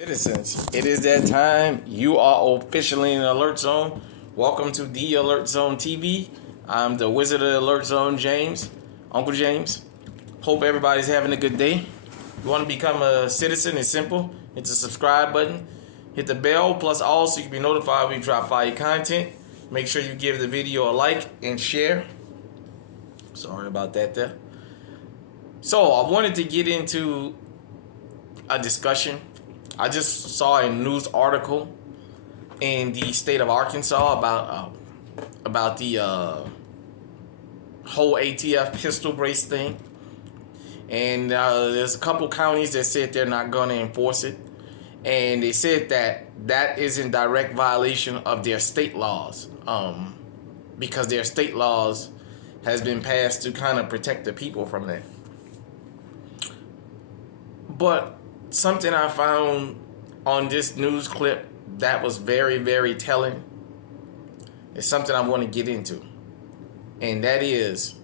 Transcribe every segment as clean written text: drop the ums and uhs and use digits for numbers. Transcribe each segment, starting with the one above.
Citizens, it is that time. You are officially in the Alert Zone. Welcome to the Alert Zone TV. I'm the Wizard of the Alert Zone, James, Uncle James. Hope everybody's having a good day. If you want to become a citizen, it's simple. Hit the subscribe button, hit the bell, plus all so you can be notified when we drop fire content. Make sure you give the video a like and share. Sorry about that there. So I wanted to get into a discussion. I just saw a news article in the state of Arkansas about the whole ATF pistol brace thing, and there's a couple counties that said they're not going to enforce it, and they said that is in direct violation of their state laws, because their state laws has been passed to kind of protect the people from that. But something I found on this news clip that was very, very telling is something I want to get into. And that is,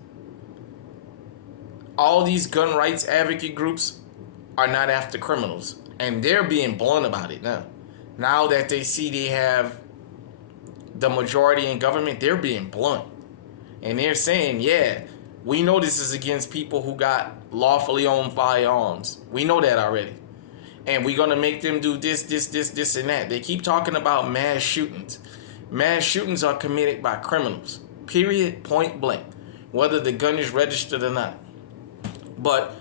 all these gun rights advocate groups are not after criminals. And they're being blunt about it now. Now that they see they have the majority in government, they're being blunt. And they're saying, yeah, we know this is against people who got lawfully owned firearms. We know that already. And we're going to make them do this, and that. They keep talking about mass shootings. Mass shootings are committed by criminals. Period. Point blank. Whether the gun is registered or not. But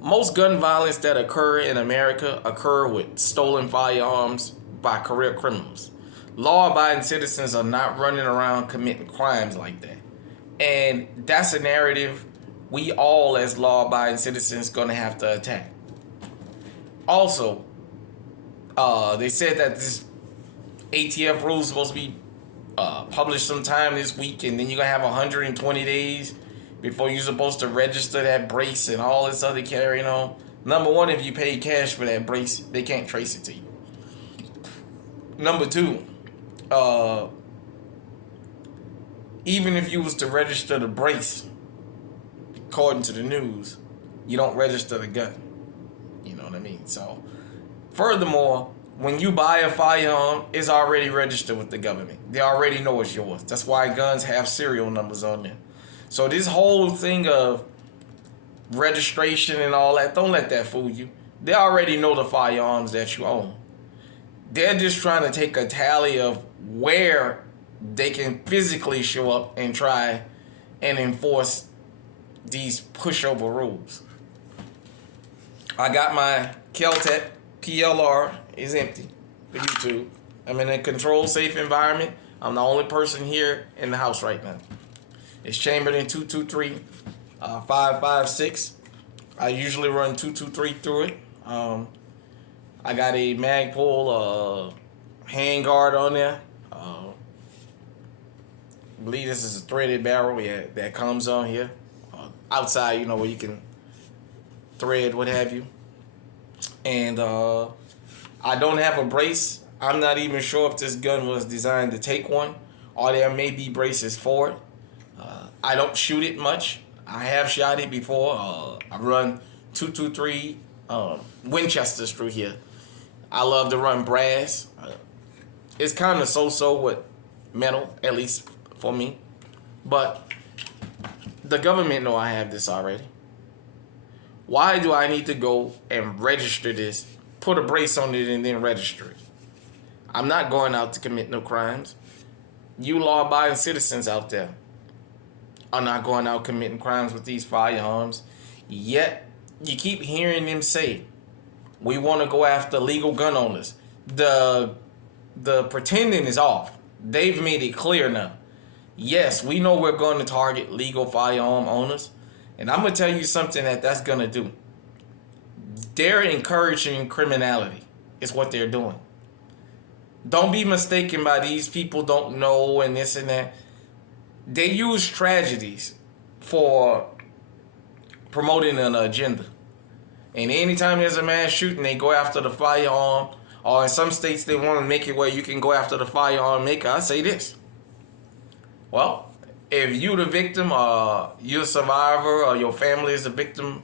most gun violence that occur in America occur with stolen firearms by career criminals. Law-abiding citizens are not running around committing crimes like that. And that's a narrative we all as law-abiding citizens going to have to attack. Also, they said that this ATF rule is supposed to be published sometime this week, and then you're going to have 120 days before you're supposed to register that brace and all this other carrying on. Number one, if you pay cash for that brace, they can't trace it to you. Number two, even if you was to register the brace, according to the news, you don't register the gun. You know what I mean? So, furthermore, when you buy a firearm, it's already registered with the government. They already know it's yours. That's why guns have serial numbers on them. So this whole thing of registration and all that, don't let that fool you. They already know the firearms that you own. They're just trying to take a tally of where they can physically show up and try and enforce these pushover rules. I got my Keltec PLR is empty for YouTube. I'm in a controlled, safe environment. I'm the only person here in the house right now. It's chambered in 223 556. I usually run 223 through it. I got a Magpul handguard on there. I believe this is a threaded barrel that comes on here. Outside, where you can thread, what have you. And I don't have a brace. I'm not even sure if this gun was designed to take one, or there may be braces for it. I don't shoot it much. I have shot it before. I run 223 Winchesters through here. I love to run brass. It's kind of so-so with metal, at least for me. But the government know I have this already. Why do I need to go and register this, put a brace on it, and then register it? I'm not going out to commit no crimes. You law-abiding citizens out there are not going out committing crimes with these firearms. Yet, you keep hearing them say, we want to go after legal gun owners. The pretending is off. They've made it clear now. Yes, we know we're going to target legal firearm owners. And I'm going to tell you something that's going to do. They're encouraging criminality is what they're doing. Don't be mistaken by these people don't know and this and that. They use tragedies for promoting an agenda. And anytime there's a mass shooting, they go after the firearm. Or in some states, they want to make it where you can go after the firearm maker. I say this. Well, if you the victim, or you're a survivor, or your family is a victim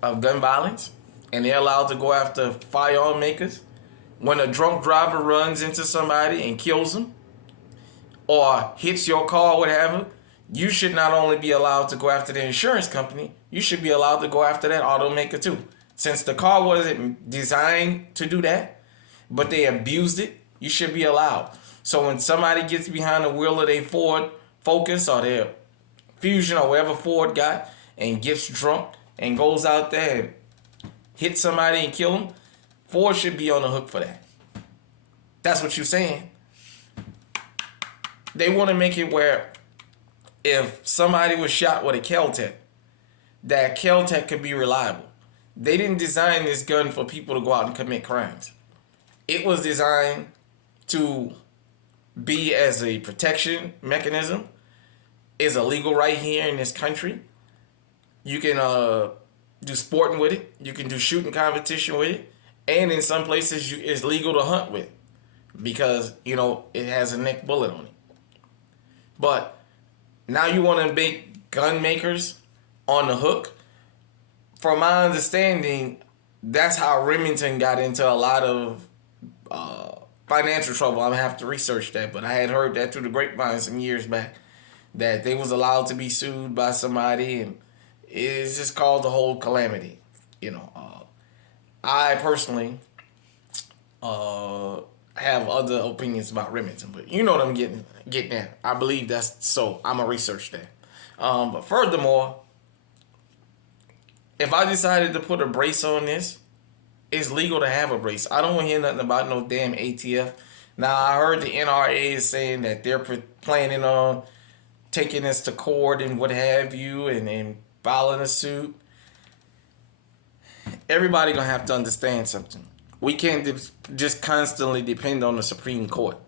of gun violence, and they're allowed to go after firearm makers, When a drunk driver runs into somebody and kills them or hits your car, whatever, you should not only be allowed to go after the insurance company, you should be allowed to go after that automaker too. Since the car wasn't designed to do that, but they abused it, you should be allowed. So when somebody gets behind the wheel of their Ford Focus or their Fusion or whatever Ford got and gets drunk and goes out there and hits somebody and kill them, Ford should be on the hook for that. That's what you're saying. They want to make it where if somebody was shot with a Kel-Tec, that Kel-Tec could be reliable. They didn't design this gun for people to go out and commit crimes. It was designed to be as a protection mechanism. It's illegal right here in this country. You can do sporting with it. You can do shooting competition with it. And in some places, it's legal to hunt with because, it has a neck bullet on it. But now you want to make gun makers on the hook. From my understanding, that's how Remington got into a lot of financial trouble. I'm going to have to research that, but I had heard that through the grapevine some years back, that they was allowed to be sued by somebody, and it's just caused a whole calamity. I personally have other opinions about Remington, but you know what I'm getting at. I believe that's so. I'm going to research that. But furthermore, if I decided to put a brace on this, it's legal to have a brace. I don't want to hear nothing about no damn ATF. Now, I heard the NRA is saying that they're planning on taking this to court and what have you and filing a suit. Everybody going to have to understand something. We can't just constantly depend on the Supreme Court.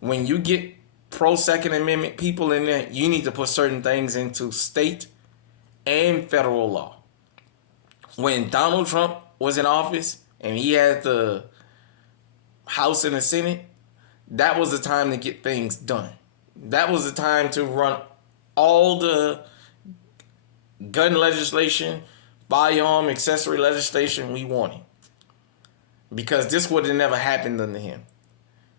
When you get pro-Second Amendment people in there, you need to put certain things into state and federal law. When Donald Trump was in office and he had the House and the Senate, that was the time to get things done. That was the time to run all the gun legislation, firearm accessory legislation we wanted. Because this would have never happened under him.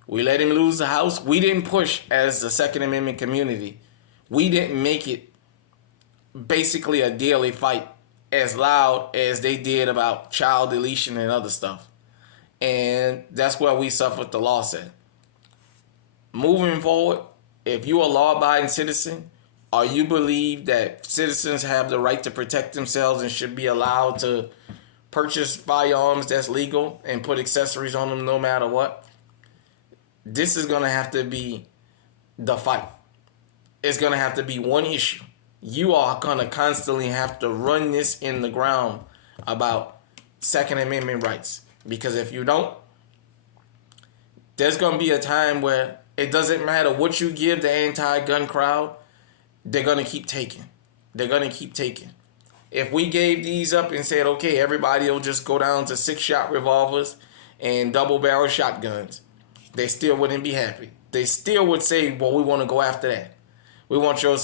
We let him lose the House. We didn't push as the Second Amendment community. We didn't make it basically a daily fight as loud as they did about child deletion and other stuff. And that's where we suffered the loss at. Moving forward, if you're a law-abiding citizen or you believe that citizens have the right to protect themselves and should be allowed to purchase firearms that's legal and put accessories on them no matter what, this is going to have to be the fight. It's going to have to be one issue. You are going to constantly have to run this in the ground about Second Amendment rights. Because if you don't, there's going to be a time where it doesn't matter what you give the anti-gun crowd, they're going to keep taking. They're going to keep taking. If we gave these up and said, okay, everybody will just go down to 6-shot revolvers and double-barrel shotguns, they still wouldn't be happy. They still would say, well, we want to go after that. We want your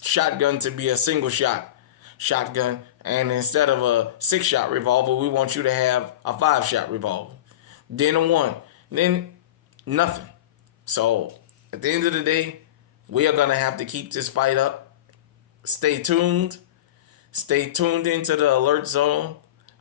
shotgun to be a single-shot shotgun, and instead of a 6-shot revolver, we want you to have a 5-shot revolver. Then a 1. Then nothing. So at the end of the day, we are going to have to keep this fight up. Stay tuned. Stay tuned into the alert zone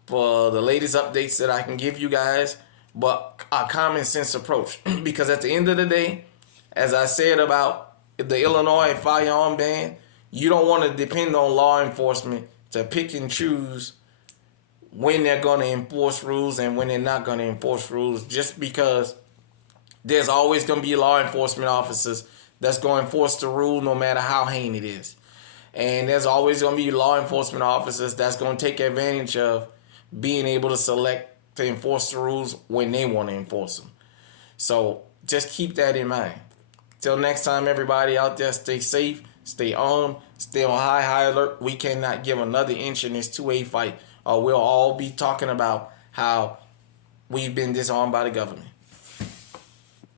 for the latest updates that I can give you guys, but a common sense approach. Because at the end of the day, as I said about the Illinois firearm ban, you don't want to depend on law enforcement to pick and choose when they're going to enforce rules and when they're not going to enforce rules, just because there's always going to be law enforcement officers that's going to enforce the rule no matter how heinous it is. And there's always going to be law enforcement officers that's going to take advantage of being able to select to enforce the rules when they want to enforce them. So just keep that in mind. Till next time, everybody out there, stay safe, stay armed, stay on high alert. We cannot give another inch in this 2A fight, or we'll all be talking about how we've been disarmed by the government.